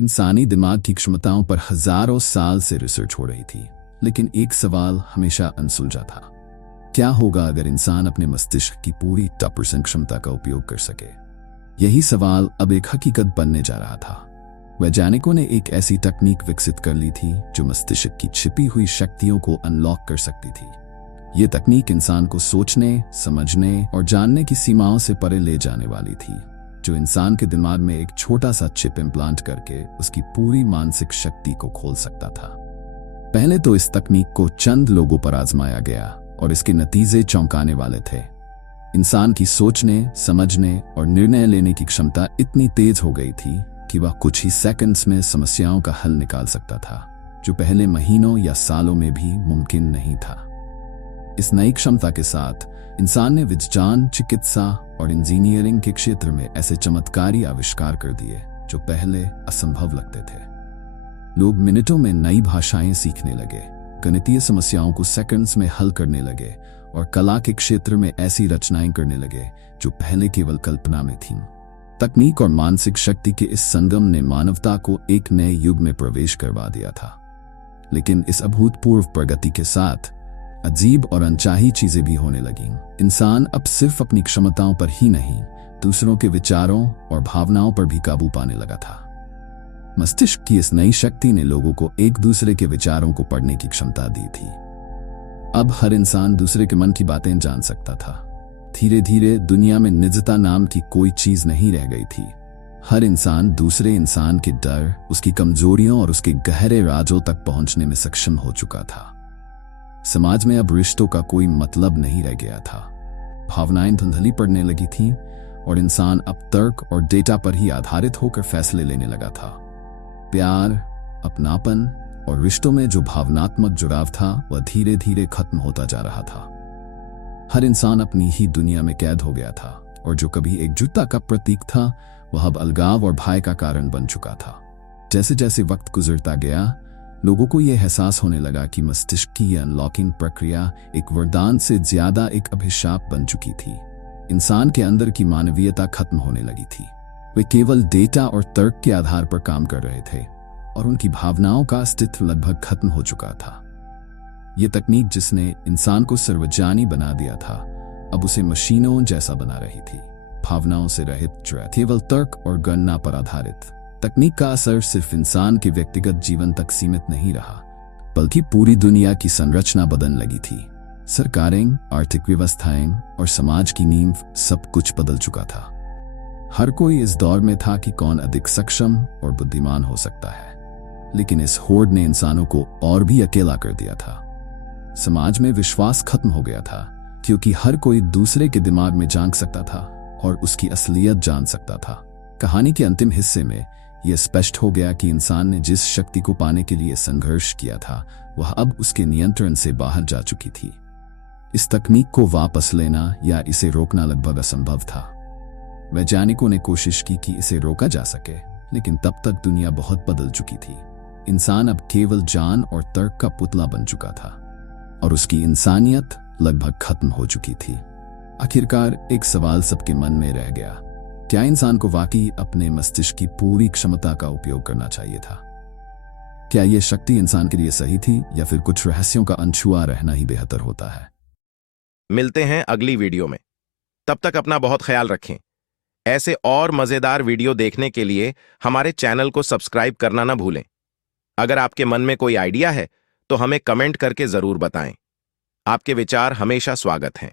इंसानी दिमाग की क्षमताओं पर हजारों साल से रिसर्च हो रही थी, लेकिन एक सवाल हमेशा अनसुलझा था। क्या होगा अगर इंसान अपने मस्तिष्क की पूरी 10% क्षमता का उपयोग कर सके? यही सवाल अब एक हकीकत बनने जा रहा था। वैज्ञानिकों ने एक ऐसी तकनीक विकसित कर ली थी जो मस्तिष्क की छिपी हुई शक्तियों को अनलॉक कर सकती थी। ये तकनीक इंसान को सोचने, समझने और जानने की सीमाओं से परे ले जाने वाली थी, जो इंसान के दिमाग में एक छोटा सा चिप इम्प्लांट करके उसकी पूरी मानसिक शक्ति को खोल सकता था। पहले तो इस तकनीक को चंद लोगों पर आजमाया गया और इसके नतीजे चौंकाने वाले थे। इंसान की सोचने, समझने और निर्णय लेने की क्षमता इतनी तेज हो गई थी कि वह कुछ ही सेकंड्स में समस्याओं का हल निकाल सकता था, जो पहले महीनों या सालों में भी मुमकिन नहीं था। इस नई क्षमता के साथ इंसान ने विज्ञान, चिकित्सा और इंजीनियरिंग के क्षेत्र में ऐसे चमत्कारी आविष्कार कर दिए जो पहले असंभव लगते थे। लोग मिनटों में नई भाषाएं सीखने लगे, गणितीय समस्याओं को सेकंड्स में हल करने लगे और कला के क्षेत्र में ऐसी रचनाएं करने लगे जो पहले केवल कल्पना में थीं। तकनीक और मानसिक शक्ति के इस संगम ने मानवता को एक नए युग में प्रवेश करवा दिया था। लेकिन इस अभूतपूर्व प्रगति के साथ अजीब और अनचाही चीजें भी होने लगीं। इंसान अब सिर्फ अपनी क्षमताओं पर ही नहीं, दूसरों के विचारों और भावनाओं पर भी काबू पाने लगा था। मस्तिष्क की इस नई शक्ति ने लोगों को एक दूसरे के विचारों को पढ़ने की क्षमता दी थी। अब हर इंसान दूसरे के मन की बातें जान सकता था। धीरे धीरे दुनिया में निजता नाम की कोई चीज नहीं रह गई थी। हर इंसान दूसरे इंसान के डर, उसकी कमजोरियों और उसके गहरे राजों तक पहुंचने में सक्षम हो चुका था। समाज में अब रिश्तों का कोई मतलब नहीं रह गया था। भावनाएं धुंधली पड़ने लगी थीं और इंसान अब तर्क और डेटा पर ही आधारित होकर फैसले लेने लगा था। प्यार, अपनापन और रिश्तों में जो भावनात्मक जुड़ाव था वह धीरे धीरे खत्म होता जा रहा था। हर इंसान अपनी ही दुनिया में कैद हो गया था और जो कभी एकजुटता का प्रतीक था वह अब अलगाव और भय का कारण बन चुका था। जैसे जैसे वक्त गुजरता गया, लोगों को यह एहसास होने लगा कि मस्तिष्क की यह अनलॉकिंग प्रक्रिया एक वरदान से ज्यादा एक अभिशाप बन चुकी थी। इंसान के अंदर की मानवीयता खत्म होने लगी थी। वे केवल डेटा और तर्क के आधार पर काम कर रहे थे और उनकी भावनाओं का अस्तित्व लगभग खत्म हो चुका था। यह तकनीक जिसने इंसान को सर्वज्ञानी बना दिया था, अब उसे मशीनों जैसा बना रही थी, भावनाओं से रहित, केवल तर्क और गणना पर आधारित। तकनीक का असर सिर्फ इंसान के व्यक्तिगत जीवन तक सीमित नहीं रहा, बल्कि पूरी दुनिया की संरचना बदलने लगी थी। सरकारें, आर्थिक व्यवस्थाएं और समाज की नींव, सब कुछ बदल चुका था। हर कोई इस दौर में था कि कौन अधिक सक्षम और बुद्धिमान हो सकता है। लेकिन इस होड़ ने इंसानों को और भी अकेला कर दिया था। समाज में विश्वास खत्म हो गया था, क्योंकि हर कोई दूसरे के दिमाग में झांक सकता था और उसकी असलियत जान सकता था। कहानी के अंतिम हिस्से में यह स्पष्ट हो गया कि इंसान ने जिस शक्ति को पाने के लिए संघर्ष किया था वह अब उसके नियंत्रण से बाहर जा चुकी थी। इस तकनीक को वापस लेना या इसे रोकना लगभग असंभव था। वैज्ञानिकों ने कोशिश की कि इसे रोका जा सके, लेकिन तब तक दुनिया बहुत बदल चुकी थी। इंसान अब केवल जान और तर्क का पुतला बन चुका था और उसकी इंसानियत लगभग खत्म हो चुकी थी। आखिरकार एक सवाल सबके मन में रह गया, क्या इंसान को वाकई अपने मस्तिष्क की पूरी क्षमता का उपयोग करना चाहिए था? क्या यह शक्ति इंसान के लिए सही थी या फिर कुछ रहस्यों का अनछुआ रहना ही बेहतर होता है? मिलते हैं अगली वीडियो में। तब तक अपना बहुत ख्याल रखें। ऐसे और मजेदार वीडियो देखने के लिए हमारे चैनल को सब्सक्राइब करना ना भूलें। अगर आपके मन में कोई आइडिया है तो हमें कमेंट करके जरूर बताएं। आपके विचार हमेशा स्वागत हैं।